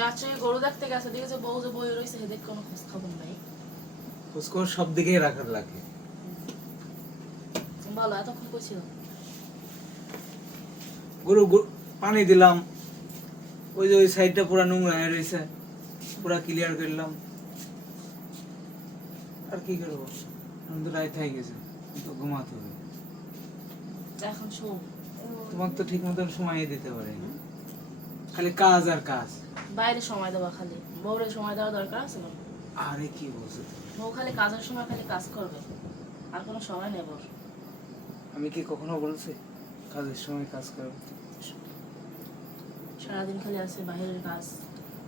রাত্রে গরু দেখতে গেছে দেখেছে বউ যে বই রয়েছে হেদের কোনো খোঁজ খবর নাই। খোঁজখবর সব দিকেই রাখার লাগে। বলো এতক্ষণ করছিল গরু পানি দিলাম। ওই যে ওই সাইডটা পুরা নোংরা হয়ে রয়েছে পুরা ক্লিয়ার করলাম। আর কি করব? এখন তো রাইত হয়ে গেছে তো ঘুমাতে হবে। এখন শো তোমার তো ঠিক মতন সময় দিতে পারে না। খালি কাজ আর কাজ। বাইরে সময় দেওয়া খালি। বউরে সময় দেওয়া দরকার আছে না আরে কি বলছো বউ খালি কাজের সময় খালি কাজ করবে। আর কোনো সময় নেব আমি কি কখনো বলছি? কাজের সময় কাজ করব সারাদিন খালি আছে বাইরের কাজ।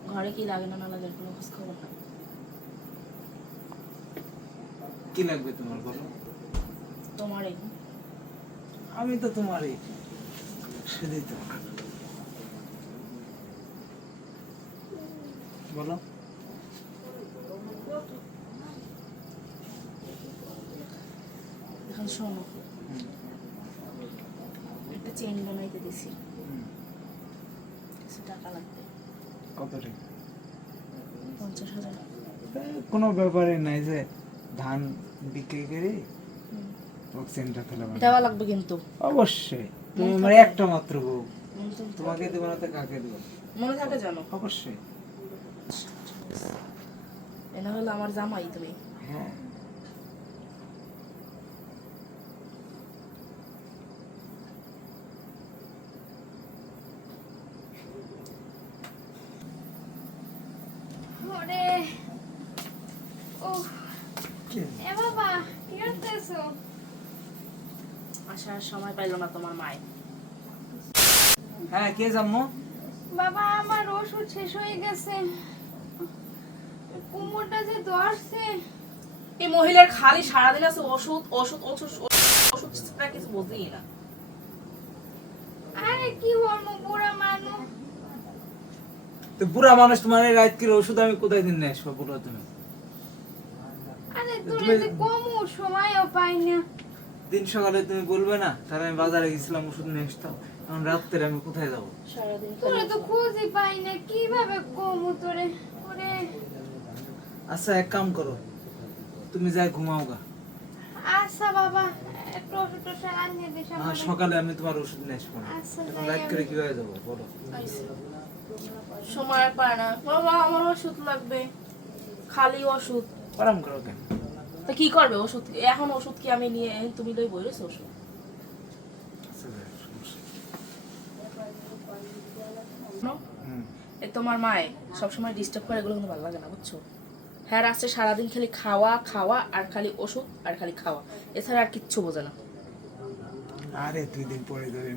ঘরে কি লাগে না না লাগে কোনো খোঁজ খবর না কি লাগবে তোমার বলো? তোমারই। আমি তো তোমারই। শুধুই তো। বলো। এখন শোনো। একটা চেন বানাইতে দিছি। কিছু টাকা লাগবে। কত টাকা? পঞ্চাশ হাজার। কোনো ব্যাপারে নাই যে ধান বিক্রি করে ফেলে বানাবো। দেওয়া লাগবে কিন্তু। অবশ্যই। তুমি আমার একটা মাত্র বউ। তোমাকে দেবো না তো কাকে দেবো? মনে থাকে জানো অবশ্যই। এনা হলো আমার জামাই তুমি। হ্যাঁ। এ বাবা কি করতেছো? আসার সময় পাইলো না তোমার মায়। হ্যাঁ কে জাম্মু? বাবা আমার ওষুধ শেষ হয়ে গেছে। কুমোরটা যে ধরছে এই মহিলার খালি সারাদিন আছে ওষুধ ওষুধ ওষুধ ওষুধ ছাড়া কিছু বোঝেই না। আরে কি বুড়া মানুষ। তো বুড়া মানুষ তোমার এই রাত কির ওষুধ আমি কোথায় দিন নিয়ে আসব বলো তুমি? আরে তুমি- যে কমু সময়ও পাই না। দিন সকালে তুমি বলবে না তাহলে আমি বাজারে গেছিলাম ওষুধ নিয়ে আসতাম এখন রাত্রে আমি কোথায় যাব? সারাদিন তোরে তো খুঁজই পাই না কীভাবে কমু তোরে? ওরে। আচ্ছা এক কাম করো। তুমি যাই ঘুমাও গা। আচ্ছা বাবা। একটু ওষুধ টষুধ আনিয়ে দিস সকালে। আমি তোমার ওষুধ নিয়ে আসব আচ্ছা রাত করে। কীভাবে যাব বলো। সময় পায় না। বাবা আমার ওষুধ লাগবে। খালি ওষুধ। আরাম করো কেন? তা কি করবে ওষুধ? এখন ওষুধ কি আমি নিয়ে তুমি লই বইরেছো ওষুধ? আচ্ছা, তোমার মায়ে সবসময় ডিস্টার্ব করে এগুলো কিন্তু ভালো লাগে না বুঝছ? হ্যাঁ রাস্তায় সারাদিন খালি খাওয়া খাওয়া আর খালি ওষুধ আর খালি খাওয়া। এছাড়া আর কিচ্ছু বোঝে না। আরে দুই দিন পরে ধরে?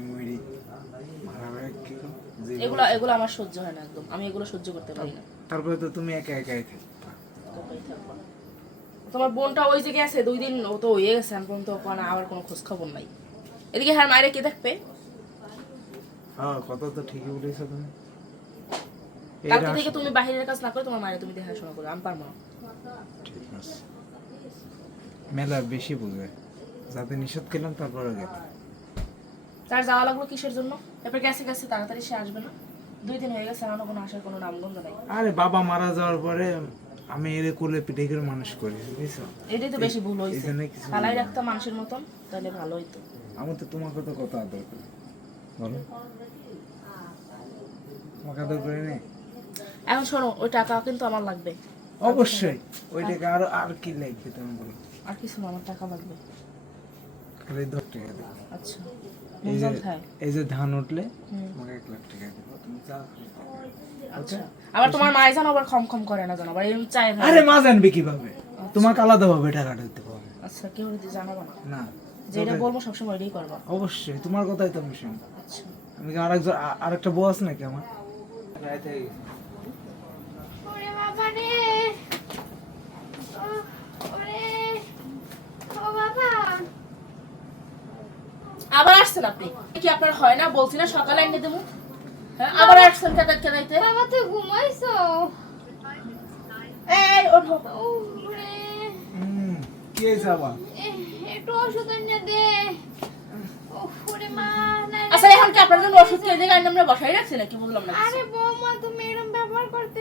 যে এগুলো এগুলো আমার সহ্য হয় না একদম। আমি এগুলো সহ্য করতে পারি না। তারপরে তো তুমি একা একাই থাকবা না। তোমার বোনটা ওই যে গেছে দুই দিন ও তো হয়ে গেছে এখন পর্যন্ত ওখানে আবার কোনো খোঁজ খবর নাই। এদিকে হ্যাঁ মায়ের কে দেখবে? হ্যাঁ কথা তো ঠিকই বলেছ তুমি। কালকে থেকে তুমি কাজ না করে তোমার মায়ের তুমি দেখাশোনা করো আমি পারব ঠিক আছে। মেলা বেশি বুঝে যাতে নিষেধ করলাম তারপরে গেল। তার যাওয়া লাগল কিসের জন্য? এরপর গেছে গেছে তাড়াতাড়ি সে আসবে না। দুই দিন হয়ে গেছে এখনও কোনো আসার কোনো নামগন্ধ নাই। আরে বাবা মারা যাওয়ার পরে আমি এর কোলে পিঠে করে মানুষ করি বুঝছ? এটাই তো বেশি ভুল এখানে কিছু রাখতাম মানুষের মতন তাহলে ভালো হইতো। আমি তো তোমাকে তো কত আদর করি? বলো। তোমাকে আদর করি নি? এখন শোনো ওই টাকা কিন্তু আমার লাগবে। অবশ্যই। ওইটাকে আরও আর কি লাগবে তুমি বলো? আর কিছু না আমার টাকা লাগবে। খালি দশ টাকা দেবো আচ্ছা। এই যে এই যে ধান উঠলে তোমাকে এক লাখ টাকা দেবো। তুমি চা আচ্ছা। আবার তোমার মায় জানো আবার খম খম করে না জানো আবার এরকম চাই না আরে মা জানবে কীভাবে? তোমাকে আলাদা ভাবে টাকাটা দিতে পারবে আচ্ছা কেউ যদি জানাব না? না। যেটা বলব সবসময় এটাই করবা। অবশ্যই তোমার কথাই তো আমি শুনি। আচ্ছা। আমি কি আরেকজন আরেকটা বউ আছে নাকি আমার ওরে বাবা রে ও, ওরে ও বাবা আবার আসছেন আপনি? কি আপনার হয় না? বলছি না সকালে এনে দেবো। হ্যাঁ আবার আসছেন কেদাইতে কেদাইতে বাবা তুই ঘুমাইছো? এই ওঠো। কি হয়েছে আবার? একটু ওষুধ এনে দে। আচ্ছা এখন কি আপনার জন্য ওষুধ খেয়ে দিয়ে আমরা বসাই রাখছি নাকি? বুঝলাম না। আরে বৌমা তুমি এরকম ব্যবহার করছ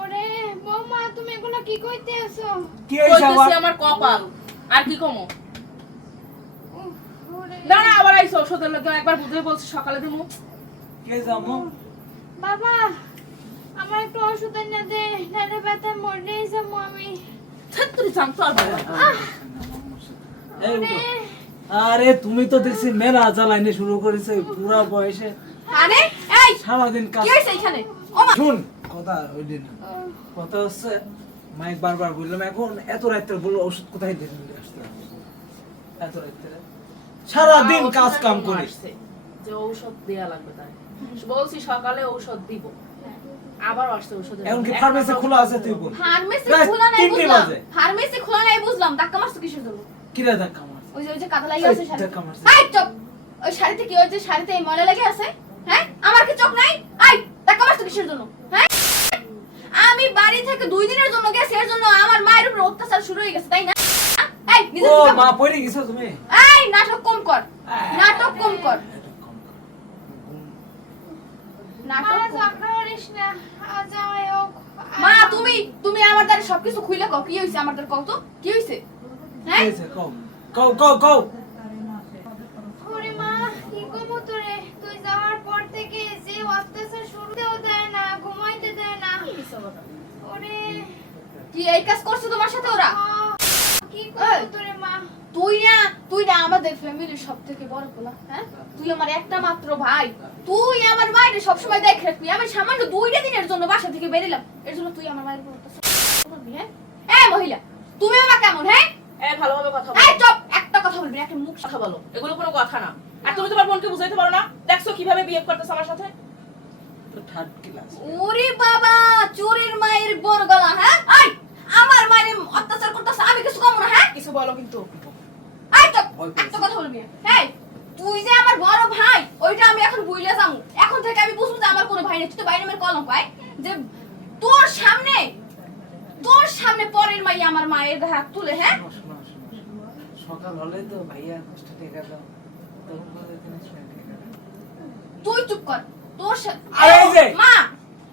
ওরে বৌমা তুমি এগুলো কি কইতে কি হয়েছে আমার কপাল। আর কি কমো? না আবার আইসো। ওষুধের লোকে একবার বুঝে বলছি সকালে দিমু কি বাবা আমার একটু ওষুধ এনে দে নারে ব্যথা মরে যাব আমি। ছাত্রী জানতো আর তুমি তো দেখছি মেলা জ্বালাইনি শুরু করেছে পুরা বয়সে। আরে এই সারাদিন কাজ কি হয়েছে এখানে? শুন কথা ওই দিন। কথা হচ্ছে মাইক বারবার বললাম এখন এত রাত্রে বলল ওষুধ কোথায় আসতে এত রাত্রে। সারাদিন মা কাজ কাম আসছে, যে ঔষধ দেয়া লাগবে তাই। বলছি সকালে ঔষধ দিব। আবার আসছে ঔষধের এখন কি ফার্মেসি খোলা আছে তুই বল। ফার্মেসি খোলা নাই বুঝলাম। ফার্মেসি খোলা নাই বুঝলাম। ধাক্কা মারছো কিসের জন্য? কিরা ধাক্কা মারছে? ওই যে ওই যে কাদা লাগি আছে শাড়িতে। ধাক্কা মারছে। আই চুপ ওই শাড়িতে কি ওই যে শাড়িতে এই ময়লা লেগে আছে? হ্যাঁ? আমার কি চোখ নাই? আই ধাক্কা মারছো কিসের জন্য? হ্যাঁ? আমি বাড়ি থেকে দুই দিনের জন্য গেছি এর জন্য আমার মায়ের উপর অত্যাচার শুরু হয়ে গেছে তাই না? এই নিজে ও মা পড়ে গেছো তুমি? এই নাটক কম কর। নাটক কম কর। মা কম তুমি তুমি আমার দ্বারা সবকিছু খুইলে কও কি হইছে আমার দ্বারা কও তো? কি হইছে? হ্যাঁ? কও। কও কও কও। মা কি কমু তোরে? তুই যাওয়ার পর থেকে যে অত্যাচার শুনতেও দেয় না ঘুমাইতে দেয় না। ওরে কি এই কাজ করছে তোমার সাথে ওরা? আহ, কি করব তোরে মা তুই না তুই না আমাদের ফ্যামিলির সব থেকে বড় পোলা হ্যাঁ? তুই আমার একটা মাত্র ভাই। তুই আমার মায়ের সবসময় দেখ রাখবি। আমি সামান্য দুইটা দিনের জন্য বাসা থেকে বেরিলাম এর জন্য তুই আমার মায়ের উপর হ্যাঁ? এ মহিলা তুমি আমার কেমন হ্যাঁ? এ ভালোভাবে কথা বল। এই চুপ একটা কথা বলবি একটা মুখ কথা বলো। এগুলো কোনো কথা না। আর তুমি তোমার বোনকে বুঝাইতে পারো না। দেখছ কীভাবে বিহেভ করতেছে আমার সাথে? তো থার্ড ক্লাস ওরে বাবা চোরের মায়ের বড় গলা হ্যাঁ আমার মায়ের অত্যাচার করতেছে আমি কিছু কম না হ্যাঁ? কিছু বলো কিন্তু। কথা বলবি। এই তুই যে আমার বড় ভাই ওইটা আমি এখন ভুলে যাব। এখন থেকে আমি বুঝব যে আমার কোনো ভাই নেই। তুই তো বাইরে কলম পাই যে তোর সামনে তোর সামনে পরের মাই আমার মায়ের হাত তুলে হ্যাঁ। সকাল হলে তো ভাইয়া দশটা টাকা দাও। তুই চুপ কর। তোর সাথে আরে এই যে! মা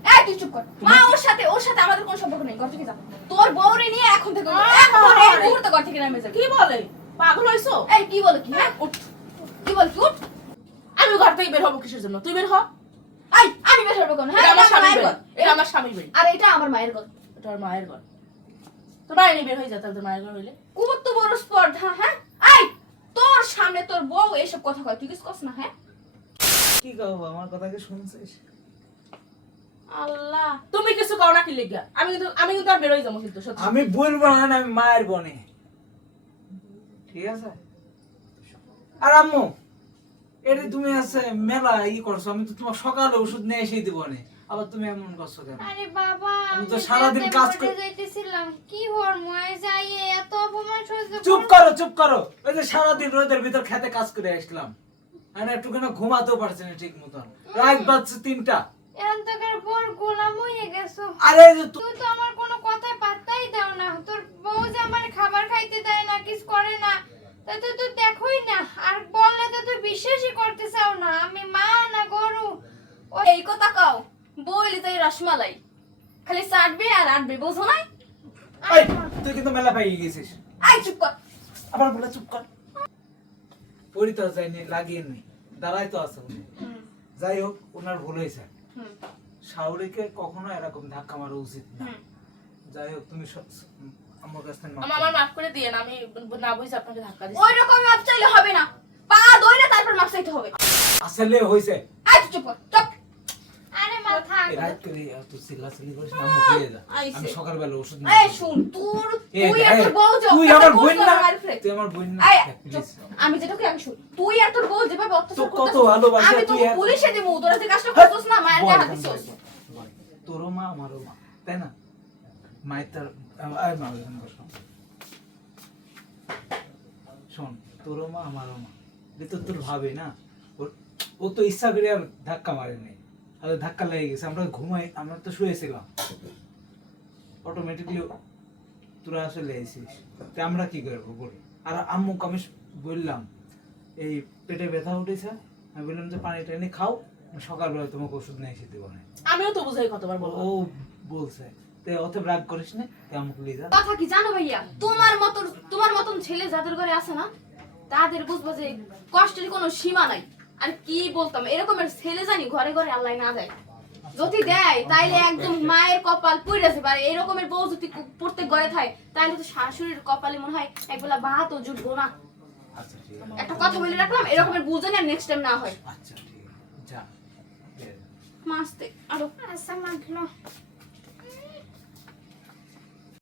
এই তুই চুপ কর। মা ওর সাথে ওর সাথে আমাদের কোনো সম্পর্ক নেই। ঘর থেকে যা। তোর বউরে নিয়ে এখন থেকে এখন এই মুহূর্তে ঘর থেকে নেমে যাবি। কি বলে? পাগল হইছো? এই কি বলে কি? হ্যাঁ? উঠ কি বল উঠ। আমি ঘর থেকে বের হব কিসের জন্য? তুই বের হ। এই আমি বের হব কেন? হ্যাঁ আমার স্বামীর ঘর। এটা আমার স্বামীর বাড়ি। আর এটা আমার মায়ের ঘর। এটা আমার মায়ের ঘর। তোর মায়ের বের হয়ে যা তোর মায়ের ঘর হইলে। কত বড় স্পর্ধা হ্যাঁ? এই তোর সামনে তোর বউ এসব কথা কয়। তুই কিছু কস না হ্যাঁ? কি কব আমার কথা কি শুনছিস? আল্লাহ। তুমি কিছু কও না কি লিগা? আমি কিন্তু আমি কিন্তু আর বের বেরোই যাব কিন্তু সত্যি। আমি বলব না, আমি মায়ের বনে। ঠিক আছে? আর আম্মু এটা তুমি আছে মেলা ই করছ আমি তো তোমার সকালে ওষুধ নিয়ে এসেই দিব নে। আবার তুমি এমন করছ কেন? আরে বাবা আমি তো কাজ করি। যাইতেছিলাম কি হর ময় যাই এত অপমান সহ্য চুপ করো। চুপ করো। ওই যে রোদের ভিতর খেতে কাজ করে আসলাম। একটুখানি ঘুমাতেও পারছি না ঠিক মতন। রাত বাজছে তিনটা। তো গোলাম হয়ে গেছো। আরে তুই তো আমার কোনো কথায় পাত্তাই দাও না। তোর বউ যে আমার খাবার খাইতে দেয় না কিছু করে না তা তুই তো দেখোই না আর বললে তো তুই বিশ্বাসই করতে চাও না আমি মা না গরু? এই কথা কও বইলি তাই রসমালাই। খালি চাটবে আর আটবে বোঝো নাই? এই, তুই কিন্তু মেলা পাই গেছিস। আই চুপ কর। আবার বলে চুপ কর। পরি তো যায়নি লাগিয়ে নি দাঁড়াই তো আছে যাই হোক ওনার ভুল হয়েছে। শাওরিকে কখনো এরকম ধাক্কা মারা উচিত না। যাই হোক তুমি আমার মাফ আমা- আমার মাফ করে দিয়ে আমি না বুঝে আপনাকে ধাক্কা দিচ্ছি। ওই রকম মাপ চাইলে হবে না। পা দইরে তারপর মাপ চাইতে হবে। আসলে হয়েছে আই চুপ কর চুপ। আরে মাথা রাত করে এত চিল্লাচিল্লি করিস না মুখে যা। আমি সকালবেলা ওষুধ নিয়ে এই শুন তোর তুই তোর বউ যে তুই আমার বোন না আমার তুই আমার বোন না। আমি যেটা কই আমি শুন তুই আর তোর বউ যেভাবে অত্যাচার তো কত করতেছিস, ভালোবাসে, আমি তো পুলিশে দিমু তোরা যে কাজটা করছিস না মায়ের গায়ে দিছিস। তোরও মা আমারও মা তাই না? মায়ের তার আয় মা ওইখানে বসো। শোন তোরও মা আমারও মা। তো তোর ভাবে না? ও তো ইচ্ছা করে আর ধাক্কা মারেনি। আর ধাক্কা লেগে গেছে আমরা ঘুমাই আমরা তো শুয়েছিলাম অটোমেটিকলি তোরা আসলে এসিস তা আমরা কি করব বলি? আর আম্মুকে আমি বললাম এই পেটে ব্যথা উঠেছে। আমি বললাম যে পানি টানি খাও সকালবেলা তোমাকে ওষুধ নিয়ে এসে দেবো আমিও তো বুঝাই কতবার ও বলছে তে অত রাগ করিস না তে আমাকে যা। কথা কি জানো ভাইয়া? তোমার মতন তোমার মতন ছেলে যাদের ঘরে আছে না তাদের বুঝব যে কষ্টের কোনো সীমা নাই। আর কি বলতাম এরকমের ছেলে জানি ঘরে ঘরে আল্লাহ না দেয়। যদি দেয় তাইলে একদম মায়ের কপাল পুড়ে আর এরকমের বউ যদি প্রত্যেক ঘরে থাকে তাহলে তো শাশুড়ির কপালে মনে হয় একবেলা ভাতও জুটবো না। আচ্ছা একটা কথা বলে রাখলাম এরকমের বুঝে না নেক্সট টাইম না হয়। আচ্ছা ঠিক আছে। যা মাসতে আরও। আচ্ছা মাখলো।